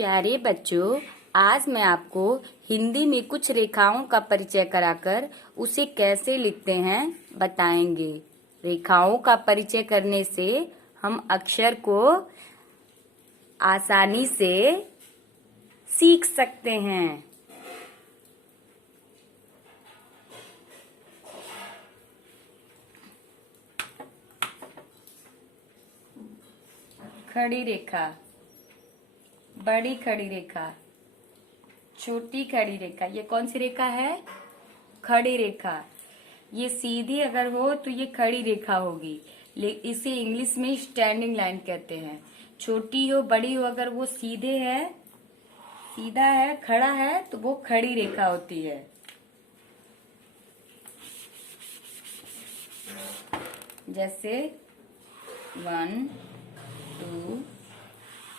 प्यारे बच्चों, आज मैं आपको हिंदी में कुछ रेखाओं का परिचय कराकर उसे कैसे लिखते हैं बताएंगे। रेखाओं का परिचय करने से हम अक्षर को आसानी से सीख सकते हैं। खड़ी रेखा, बड़ी खड़ी रेखा, छोटी खड़ी रेखा। ये कौन सी रेखा है? खड़ी रेखा। ये सीधी अगर हो तो ये खड़ी रेखा होगी, इसे इंग्लिश में स्टैंडिंग लाइन कहते हैं। छोटी हो बड़ी हो, अगर वो सीधे है, सीधा है, खड़ा है, तो वो खड़ी रेखा होती है। जैसे 1 2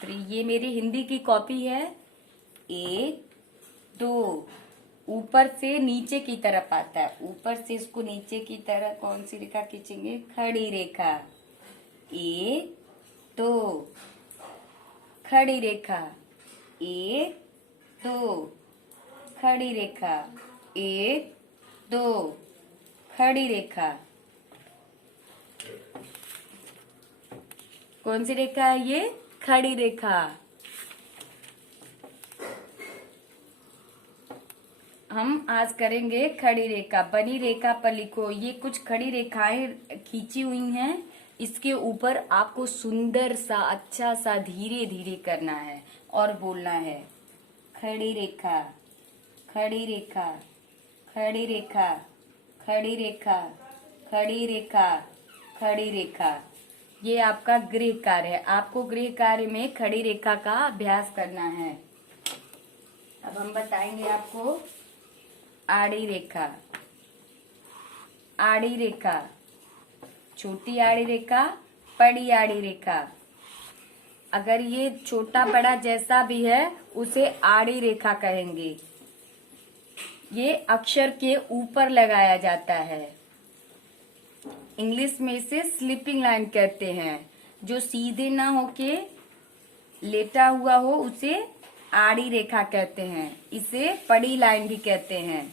3, ये मेरी हिंदी की कॉपी है। 1 2, ऊपर से नीचे की तरफ आता है। ऊपर से इसको नीचे की तरफ कौन सी रेखा खींचेंगे? खड़ी रेखा। 1 2, खड़ी रेखा। 1 2, खड़ी रेखा। 1 2, खड़ी रेखा। कौन सी रेखा है ये? खड़ी रेखा। हम आज करेंगे खड़ी रेखा। बनी रेखा पर लिखो। ये कुछ खड़ी रेखाएं खींची हुई हैं। इसके ऊपर आपको सुंदर सा, अच्छा सा धीरे धीरे करना है और बोलना है खड़ी रेखा, खड़ी रेखा, खड़ी रेखा, खड़ी रेखा, खड़ी रेखा, खड़ी रेखा। ये आपका गृह कार्य है। आपको गृह कार्य में खड़ी रेखा का अभ्यास करना है। अब हम बताएंगे आपको आड़ी रेखा, आड़ी रेखा, छोटी आड़ी रेखा, बड़ी आड़ी रेखा। अगर ये छोटा बड़ा जैसा भी है उसे आड़ी रेखा कहेंगे। ये अक्षर के ऊपर लगाया जाता है। इंग्लिश में इसे स्लीपिंग लाइन कहते हैं। जो सीधे ना होके लेटा हुआ हो उसे आड़ी रेखा कहते हैं। इसे पड़ी लाइन भी कहते हैं।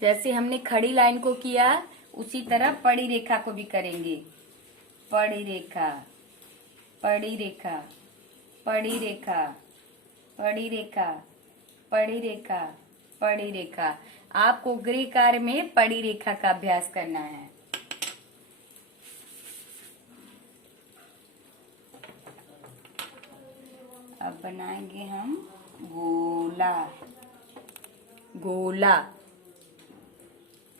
जैसे हमने खड़ी लाइन को किया उसी तरह पड़ी रेखा को भी करेंगे। पड़ी रेखा, पड़ी रेखा, पड़ी रेखा, पड़ी रेखा, पड़ी रेखा, पड़ी रेखा। आपको गृह कार्य में पड़ी रेखा का अभ्यास करना है। अब बनाएंगे हम गोला, गोला।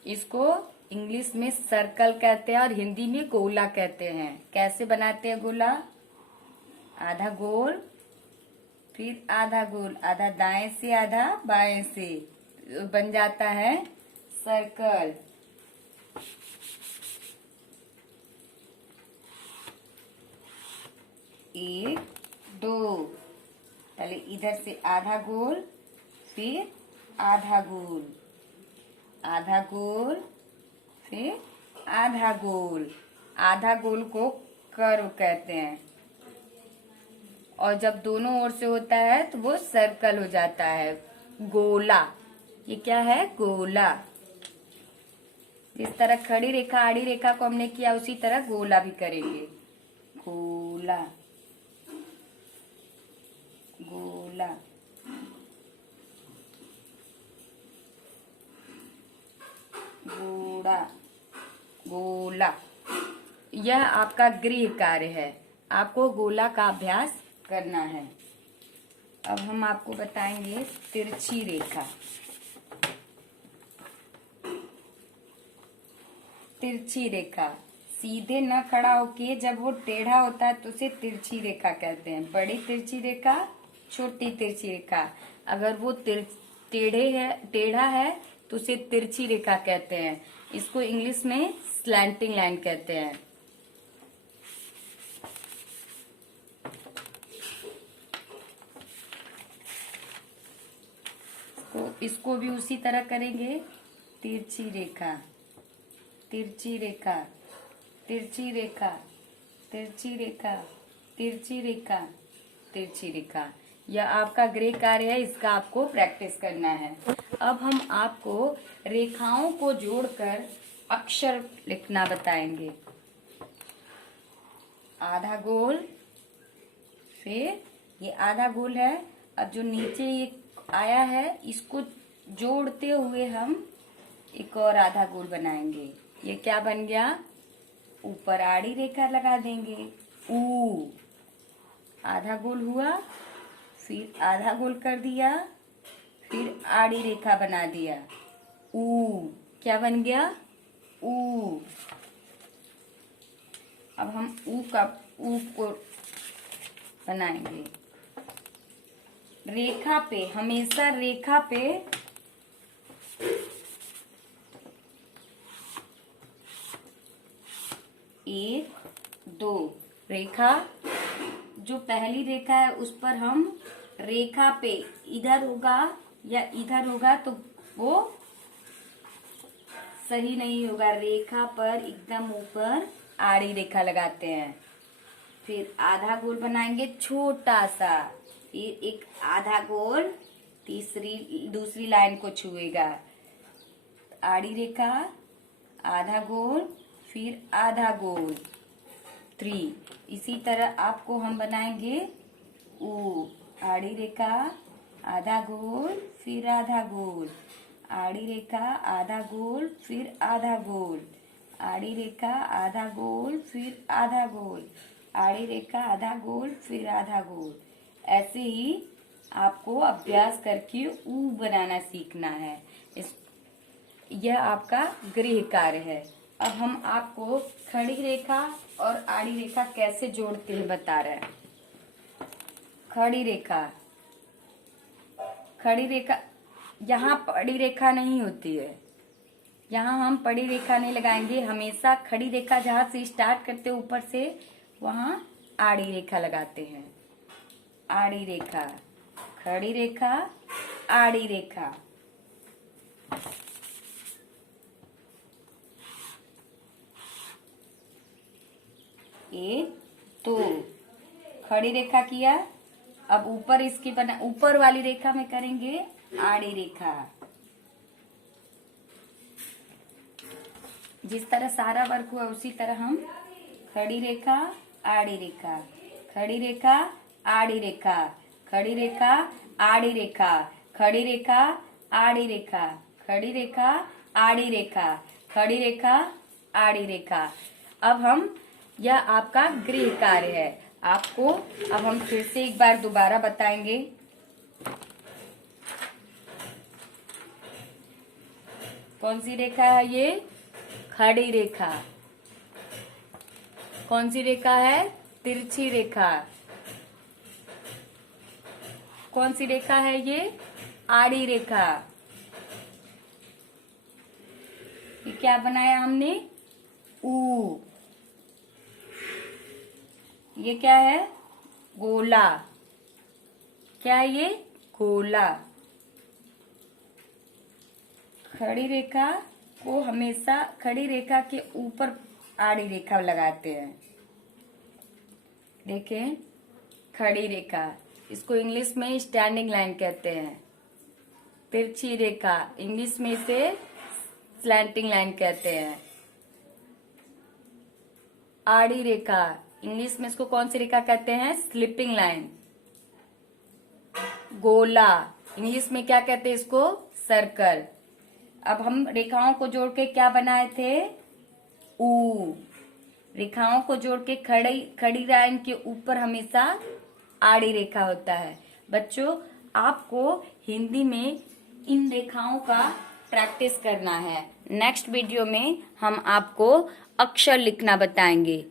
इसको इंग्लिश में सर्कल कहते हैं और हिंदी में गोला कहते हैं। कैसे बनाते हैं गोला? आधा गोल, फिर आधा गोल, आधा दाएं से आधा बाएं से, बन जाता है सर्कल। एक दो, पहले इधर से आधा गोल, फिर आधा गोल, आधा गोल, फिर आधा गोल। आधा गोल को कर्व कहते हैं। और जब दोनों ओर से होता है तो वो सर्कल हो जाता है, गोला। ये क्या है? गोला। इस तरह खड़ी रेखा आड़ी रेखा को हमने किया, उसी तरह गोला भी करेंगे। गोला, गोला, गोला, गोला। यह आपका गृह कार्य है। आपको गोला का अभ्यास करना है। अब हम आपको बताएंगे तिरछी रेखा। तिरछी रेखा सीधे न खड़ा होके जब वो टेढ़ा होता है तो उसे तिरछी रेखा कहते हैं। बड़ी तिरछी रेखा, छोटी तिरछी रेखा। अगर वो टेढ़ा है तो उसे तिरछी रेखा कहते हैं। इसको इंग्लिश में स्लैंटिंग लाइन कहते हैं। तो इसको भी उसी तरह करेंगे। तिरछी रेखा, तिरछी रेखा, तिरछी रेखा, तिरछी रेखा, तिरछी रेखा, तिरछी रेखा। यह आपका गृह कार्य है, इसका आपको प्रैक्टिस करना है। अब हम आपको रेखाओं को जोड़कर अक्षर लिखना बताएंगे। आधा गोल, फिर ये आधा गोल है। अब जो नीचे ये आया है इसको जोड़ते हुए हम एक और आधा गोल बनाएंगे। ये क्या बन गया? ऊपर आड़ी रेखा लगा देंगे। ऊ, आधा गोल हुआ, फिर आधा गोल कर दिया, फिर आड़ी रेखा बना दिया। ऊ, क्या बन गया? ऊ। अब हम ऊ को बनाएंगे। रेखा पे, हमेशा रेखा पे एक, दो रेखा, जो पहली रेखा है उस पर हम रेखा पे इधर होगा या इधर होगा तो वो सही नहीं होगा। रेखा पर एकदम ऊपर आड़ी रेखा लगाते हैं। फिर आधा गोल बनाएंगे छोटा सा, फिर एक आधा गोल दूसरी लाइन को छुएगा। आड़ी रेखा, आधा गोल, फिर आधा गोल, 3। इसी तरह आपको हम बनाएंगे ऊ, आड़ी रेखा, आधा गोल, फिर आधा गोल, आड़ी रेखा, आधा गोल, फिर आधा गोल, आड़ी रेखा, आधा गोल, फिर आधा गोल, आड़ी रेखा, आधा गोल, फिर आधा गोल। ऐसे ही आपको अभ्यास करके ऊ बनाना सीखना है। यह आपका गृह कार्य है। अब हम आपको खड़ी रेखा और आड़ी रेखा कैसे जोड़ते हैं बता रहे हैं। खड़ी रेखा, खड़ी रेखा, यहाँ पड़ी रेखा नहीं होती है, यहाँ हम पड़ी रेखा नहीं लगाएंगे। हमेशा खड़ी रेखा जहाँ से स्टार्ट करते ऊपर से वहाँ आड़ी रेखा लगाते हैं। आड़ी रेखा, खड़ी रेखा, आड़ी रेखा। एक, दो, खड़ी रेखा किया। अब ऊपर इसकी बना, ऊपर वाली रेखा में करेंगे आड़ी रेखा। जिस तरह सारा वर्क हुआ उसी तरह हम खड़ी रेखा, आड़ी रेखा, खड़ी रेखा, आड़ी रेखा, खड़ी रेखा, आड़ी रेखा, खड़ी रेखा, आड़ी रेखा, खड़ी रेखा, आड़ी रेखा, खड़ी रेखा, आड़ी रेखा। अब हम, यह आपका गृह कार्य है। आपको अब हम फिर से एक बार दोबारा बताएंगे। कौन सी रेखा है ये? खड़ी रेखा। कौन सी रेखा है? तिरछी रेखा। कौन सी रेखा है ये? आड़ी रेखा। ये क्या बनाया हमने? ऊ। ये क्या है? गोला। क्या है ये? गोला। खड़ी रेखा को हमेशा खड़ी रेखा के ऊपर आड़ी रेखा लगाते हैं। देखें, खड़ी रेखा, इसको इंग्लिश में स्टैंडिंग लाइन कहते हैं। तिरछी रेखा, इंग्लिश में इसे स्लैंटिंग लाइन कहते हैं। आड़ी रेखा, इंग्लिश में इसको कौन सी रेखा कहते हैं? Slipping line. गोला, इंग्लिश में क्या कहते हैं इसको? सर्कल। अब हम रेखाओं को जोड़ के क्या बनाए थे? ऊ। रेखाओं को जोड़ के खड़ी लाइन के ऊपर हमेशा आड़ी रेखा होता है। बच्चों, आपको हिंदी में इन रेखाओं का प्रैक्टिस करना है। नेक्स्ट वीडियो में हम आपको अक्षर लिखना बताएंगे।